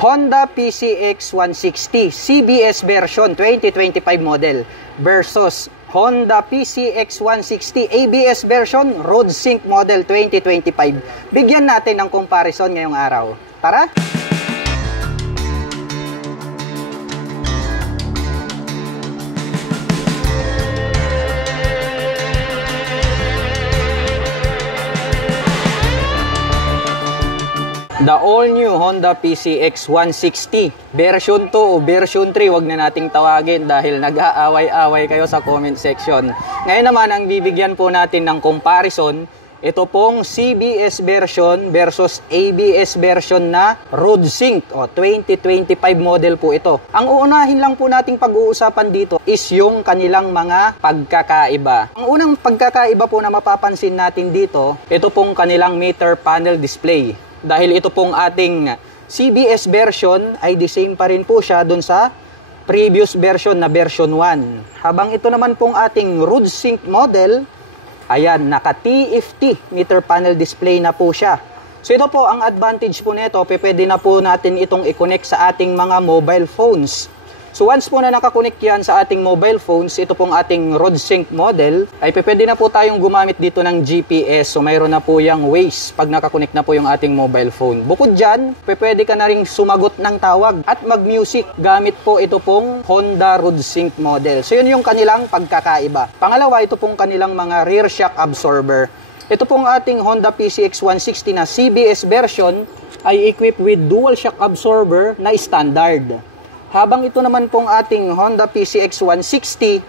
Honda PCX 160 CBS version 2025 model versus Honda PCX 160 ABS version Road Sync model 2025. Bigyan natin ng comparison ngayong araw. Tara! The all-new Honda PCX 160 version 2 o version 3, wag na nating tawagin dahil nag-aaway-away kayo sa comment section. Ngayon naman, ang bibigyan po natin ng comparison, ito pong CBS version versus ABS version na Road Sync o 2025 model po ito. Ang uunahin lang po nating pag-uusapan dito is yung kanilang mga pagkakaiba. Ang unang pagkakaiba po na mapapansin natin dito, ito pong kanilang meter panel display. Dahil ito pong ating CBS version ay the same pa rin po siya dun sa previous version na version 1. Habang ito naman pong ating Road Sync model, ayan, naka TFT meter panel display na po siya. So ito po ang advantage po nito, pwede na po natin itong i-connect sa ating mga mobile phones. So once po na nakakonect yan sa ating mobile phones, ito pong ating Road Sync model, ay pwede na po tayong gumamit dito ng GPS. So mayroon na po yung Waze pag nakakonect na po yung ating mobile phone. Bukod dyan, pwede ka na rin sumagot ng tawag at mag-music gamit po ito pong Honda Road Sync model. So yun yung kanilang pagkakaiba. Pangalawa, ito pong kanilang mga rear shock absorber. Ito pong ating Honda PCX 160 na CBS version ay equipped with dual shock absorber na standard. Habang ito naman pong ating Honda PCX 160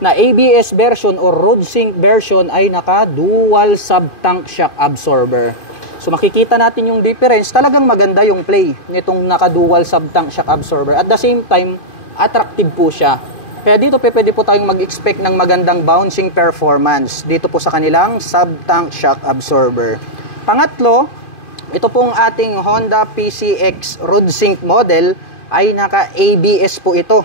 na ABS version o Road Sync version ay naka-dual sub-tank shock absorber. So makikita natin yung difference. Talagang maganda yung play nitong naka-dual sub-tank shock absorber. At the same time, attractive po siya. Kaya dito pwede po tayong mag-expect ng magandang bouncing performance dito po sa kanilang sub-tank shock absorber. Pangatlo, ito pong ating Honda PCX Road Sync model ay naka-ABS po ito.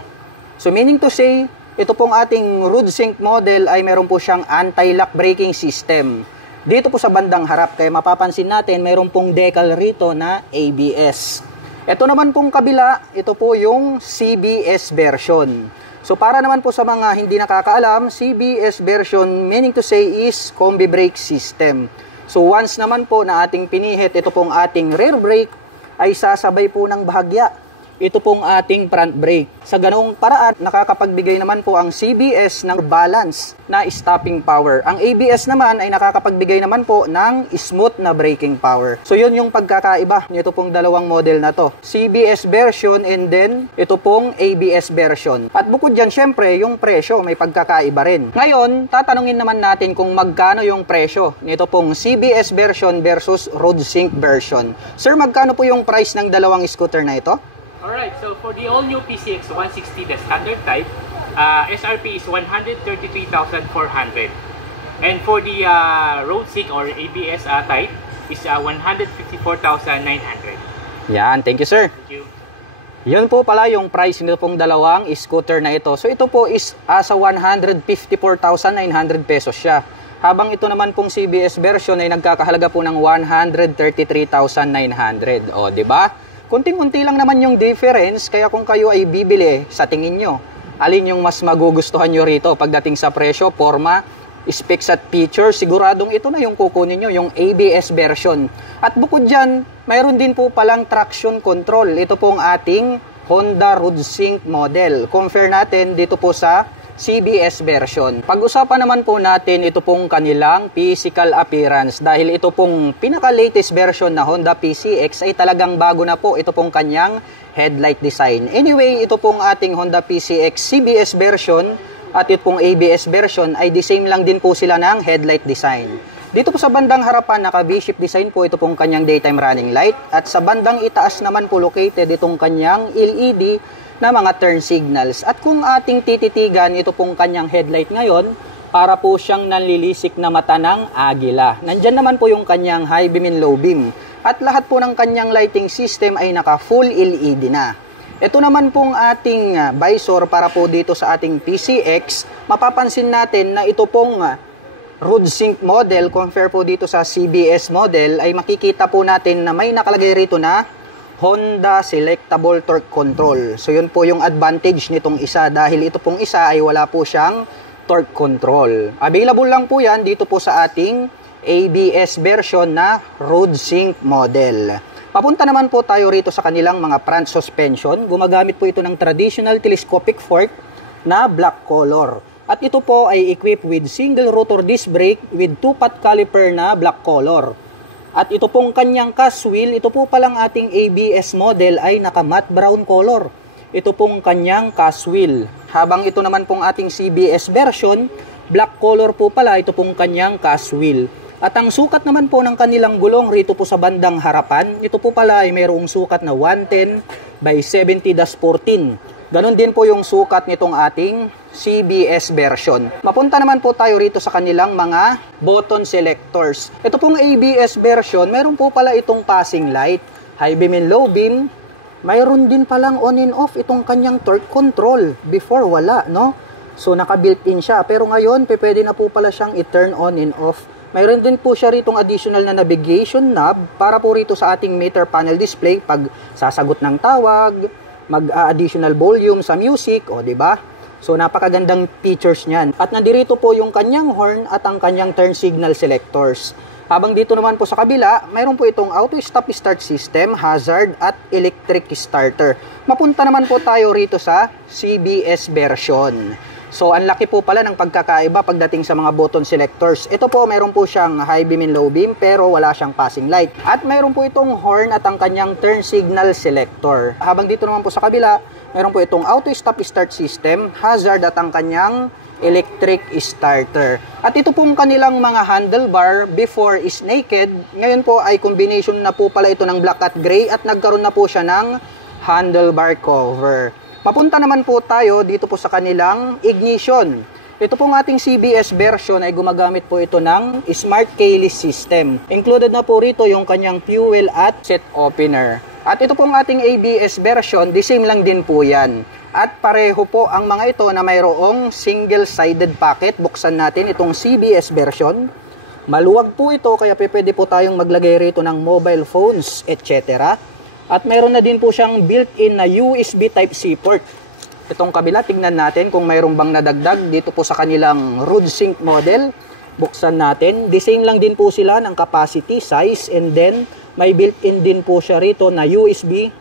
So meaning to say, ito pong ating Road Sync model ay meron po siyang anti-lock braking system. Dito po sa bandang harap, kaya mapapansin natin, meron pong decal rito na ABS. Ito naman pong kabila, ito po yung CBS version. So para naman po sa mga hindi nakakaalam, CBS version meaning to say is combi brake system. So once naman po na ating pinihit, ito pong ating rear brake ay sasabay po ng bahagya ito pong ating front brake. Sa ganoong paraan, nakakapagbigay naman po ang CBS ng balance na stopping power. Ang ABS naman ay nakakapagbigay naman po ng smooth na braking power. So yun yung pagkakaiba nito pong dalawang model na to. CBS version and then ito pong ABS version. At bukod dyan, syempre, yung presyo may pagkakaiba rin. Ngayon, tatanungin naman natin kung magkano yung presyo nito pong CBS version versus Road Sync version. Sir, magkano po yung price ng dalawang scooter na ito? Alright, so for the all-new PCX 160, the standard type, SRP is 133,400. And for the Road Sync or ABS type, is 154,900. Yan, thank you sir. Thank you. Yun po pala yung price nito pong dalawang scooter na ito. So ito po is sa 154,900 pesos siya. Habang ito naman pong CBS version ay nagkakahalaga po ng 133,900. O, di ba? Kunting-kunti lang naman yung difference, kaya kung kayo ay bibili, sa tingin nyo, alin yung mas magugustuhan nyo rito pagdating sa presyo, forma, specs at features, siguradong ito na yung kukunin nyo, yung ABS version. At bukod dyan, mayroon din po palang traction control. Ito pong ating Honda Road Sync model. Compare natin dito po sa CBS version. Pag-usapan naman po natin ito pong kanilang physical appearance dahil ito pong pinaka-latest version na Honda PCX ay talagang bago na po ito pong kanyang headlight design. Anyway, ito pong ating Honda PCX CBS version at ito pong ABS version ay the same lang din po sila ng headlight design. Dito po sa bandang harapan, naka V-shape design po ito pong kanyang daytime running light at sa bandang itaas naman po located itong kanyang LED na mga turn signals. At kung ating tititigan, ito pong kanyang headlight ngayon, para po siyang nanlilisik na mata ng agila. Nandyan naman po yung kanyang high beam and low beam. At lahat po ng kanyang lighting system ay naka full LED na. Ito naman pong ating visor para po dito sa ating PCX, mapapansin natin na ito pong Road Sync model, compare po dito sa CBS model, ay makikita po natin na may nakalagay rito na Honda Selectable Torque Control. So yun po yung advantage nitong isa dahil ito pong isa ay wala po siyang torque control. Available lang po yan dito po sa ating ABS version na road sync model. Papunta naman po tayo rito sa kanilang mga front suspension. Gumagamit po ito ng traditional telescopic fork na black color. At ito po ay equipped with single rotor disc brake with 2-pot caliper na black color. At ito pong kanyang cast wheel, ito po palang ating ABS model ay naka matte brown color. Ito pong kanyang cast wheel. Habang ito naman pong ating CBS version, black color po pala ito pong kanyang cast wheel. At ang sukat naman po ng kanilang gulong rito po sa bandang harapan, ito po pala ay mayroong sukat na 110 by 70-14. Ganon din po yung sukat nitong ating CBS version. Mapunta naman po tayo rito sa kanilang mga button selectors. Ito pong ABS version, meron po pala itong passing light, high beam and low beam. Mayroon din palang on and off itong kanyang torque control. Before wala, no? So naka-built-in siya. Pero ngayon, pwede na po pala siyang i-turn on and off. Mayroon din po siya ritong additional na navigation knob para po rito sa ating meter panel display pag sasagot ng tawag, mag-additional volume sa music, o di ba? So napakagandang features niyan. At nandirito po yung kanyang horn at ang kanyang turn signal selectors. Habang dito naman po sa kabila, mayroon po itong auto stop start system, hazard at electric starter. Mapunta naman po tayo rito sa CBS version. So ang laki po pala ng pagkakaiba pagdating sa mga button selectors. Ito po mayroon po siyang high beam and low beam pero wala siyang passing light. At mayroon po itong horn at ang kanyang turn signal selector. Habang dito naman po sa kabila, mayroon po itong auto stop start system, hazard at ang kanyang electric starter. At ito pong kanilang mga handlebar before is naked. Ngayon po ay combination na po pala ito ng black at gray at nagkaroon na po siya ng handlebar cover. Papunta naman po tayo dito po sa kanilang ignition. Ito pong ating CBS version ay gumagamit po ito ng smart keyless system. Included na po rito yung kanyang fuel at set opener. At ito pong ating ABS version, the same lang din po yan. At pareho po ang mga ito na mayroong single-sided packet. Buksan natin itong CBS version. Maluwag po ito kaya pwede po tayong maglagay rito ng mobile phones, etc. At mayroon na din po siyang built-in na USB Type-C port. Itong kabila, tingnan natin kung mayroong bang nadagdag dito po sa kanilang road sync model. Buksan natin. The same lang din po sila ng capacity, size, and then may built-in din po siya rito na USB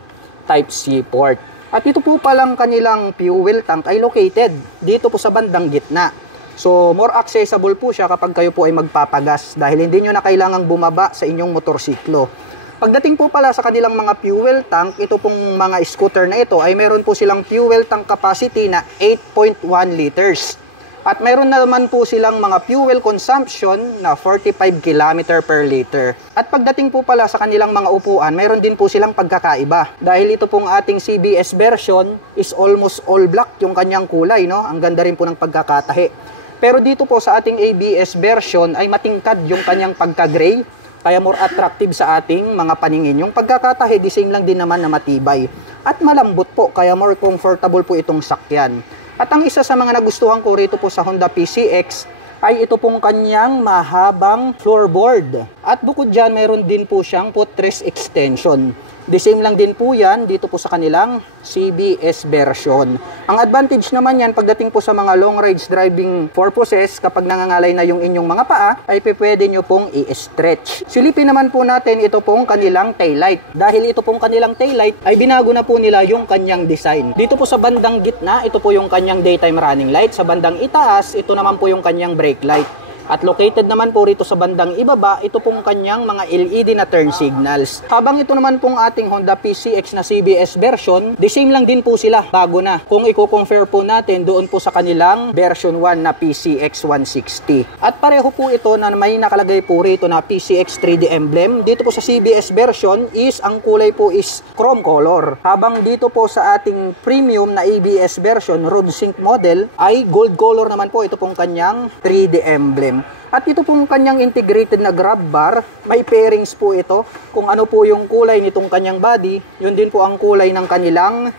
Type-C port. At ito po palang kanilang fuel tank ay located dito po sa bandang gitna. So, more accessible po siya kapag kayo po ay magpapagas dahil hindi nyo na kailangang bumaba sa inyong motorsiklo. Pagdating po pala sa kanilang mga fuel tank, ito pong mga scooter na ito ay meron po silang fuel tank capacity na 8.1 liters. At meron na naman po silang mga fuel consumption na 45 km per liter. At pagdating po pala sa kanilang mga upuan, meron din po silang pagkakaiba. Dahil ito pong ating CBS version is almost all black yung kanyang kulay, no? Ang ganda rin po ng pagkakatahi. Pero dito po sa ating ABS version ay matingkad yung kanyang pagka-gray. Kaya more attractive sa ating mga paningin. Yung pagkakatahi, the same lang din naman na matibay. At malambot po, kaya more comfortable po itong sakyan. At ang isa sa mga nagustuhan ko rito po sa Honda PCX ay ito pong kanyang mahabang floorboard. At bukod dyan, mayroon din po siyang footrest extension. The same lang din po yan dito po sa kanilang CBS version. Ang advantage naman yan pagdating po sa mga long rides driving purposes, kapag nangangalay na yung inyong mga paa, ay pwede nyo pong i-stretch. Silipin naman po natin ito pong kanilang taillight. Dahil ito pong kanilang taillight ay binago na po nila yung kanyang design. Dito po sa bandang gitna, ito po yung kanyang daytime running light. Sa bandang itaas, ito naman po yung kanyang brake light. At located naman po rito sa bandang ibaba, ito pong kanyang mga LED na turn signals. Habang ito naman pong ating Honda PCX na CBS version, the same lang din po sila, bago na. Kung i-compare po natin doon po sa kanilang version 1 na PCX 160. At pareho po ito na may nakalagay po rito na PCX 3D emblem. Dito po sa CBS version is, ang kulay po is chrome color. Habang dito po sa ating premium na ABS version, road sync model, ay gold color naman po ito pong kanyang 3D emblem. At ito pong kanyang integrated na grab bar, may pairings po ito. Kung ano po yung kulay nitong kanyang body, yun din po ang kulay ng kanilang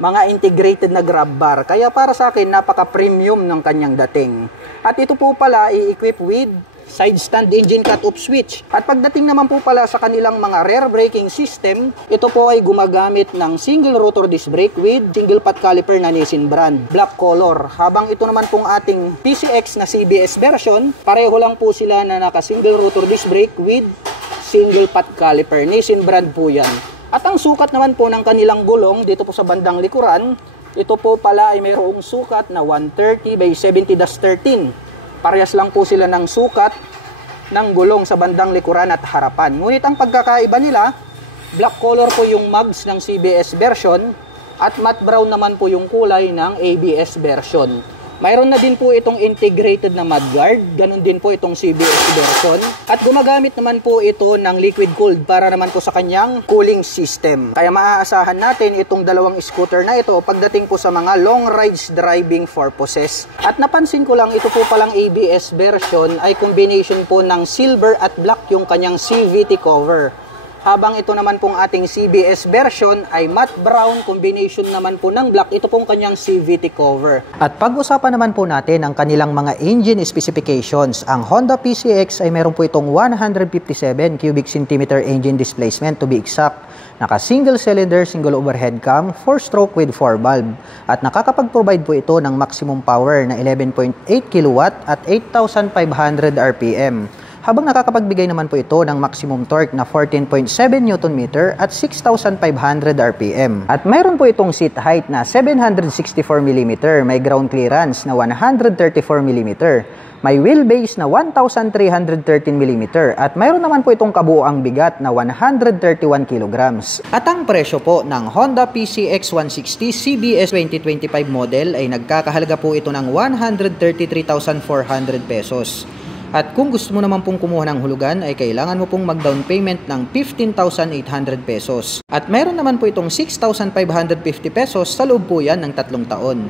mga integrated na grab bar. Kaya para sa akin, napaka-premium ng kanyang dating. At ito po pala i-equip with side stand engine cut-off switch. At pagdating naman po pala sa kanilang mga rear braking system, ito po ay gumagamit ng single rotor disc brake with single pot caliper na Nissin brand, black color. Habang ito naman pong ating PCX na CBS version, pareho lang po sila na naka single rotor disc brake with single pot caliper, Nissin brand po yan. At ang sukat naman po ng kanilang gulong dito po sa bandang likuran, ito po pala ay mayroong sukat na 130 by 70-13. Parehas lang po sila ng sukat ng gulong sa bandang likuran at harapan. Ngunit ang pagkakaiba nila, black color po yung mugs ng CBS version at matte brown naman po yung kulay ng ABS version. Mayroon na din po itong integrated na mudguard, ganun din po itong CBS version. At gumagamit naman po ito ng liquid cooled para naman po sa kanyang cooling system. Kaya maaasahan natin itong dalawang scooter na ito pagdating po sa mga long rides driving purposes. At napansin ko lang, ito po palang ABS version ay combination po ng silver at black yung kanyang CVT cover. Habang ito naman pong ating CBS version ay matte brown, combination naman po ng black, ito pong kanyang CVT cover. At pag-usapan naman po natin ang kanilang mga engine specifications. Ang Honda PCX ay meron po itong 157 cubic centimeter engine displacement to be exact. Naka single cylinder, single overhead cam, 4-stroke with 4 valve. At nakakapag-provide po ito ng maximum power na 11.8 kW at 8,500 RPM. Habang nakakapagbigay naman po ito ng maximum torque na 14.7 Nm at 6,500 RPM. At mayroon po itong seat height na 764 mm, may ground clearance na 134 mm, may wheelbase na 1,313 mm, at mayroon naman po itong kabuoang bigat na 131 kg. At ang presyo po ng Honda PCX 160 CBS 2025 model ay nagkakahalaga po ito ng 133,400 pesos. At kung gusto mo naman pong kumuha ng hulugan ay kailangan mo pong mag-down payment ng 15,800 pesos. At meron naman po itong 6,550 pesos sa loob po yan ng 3 taon.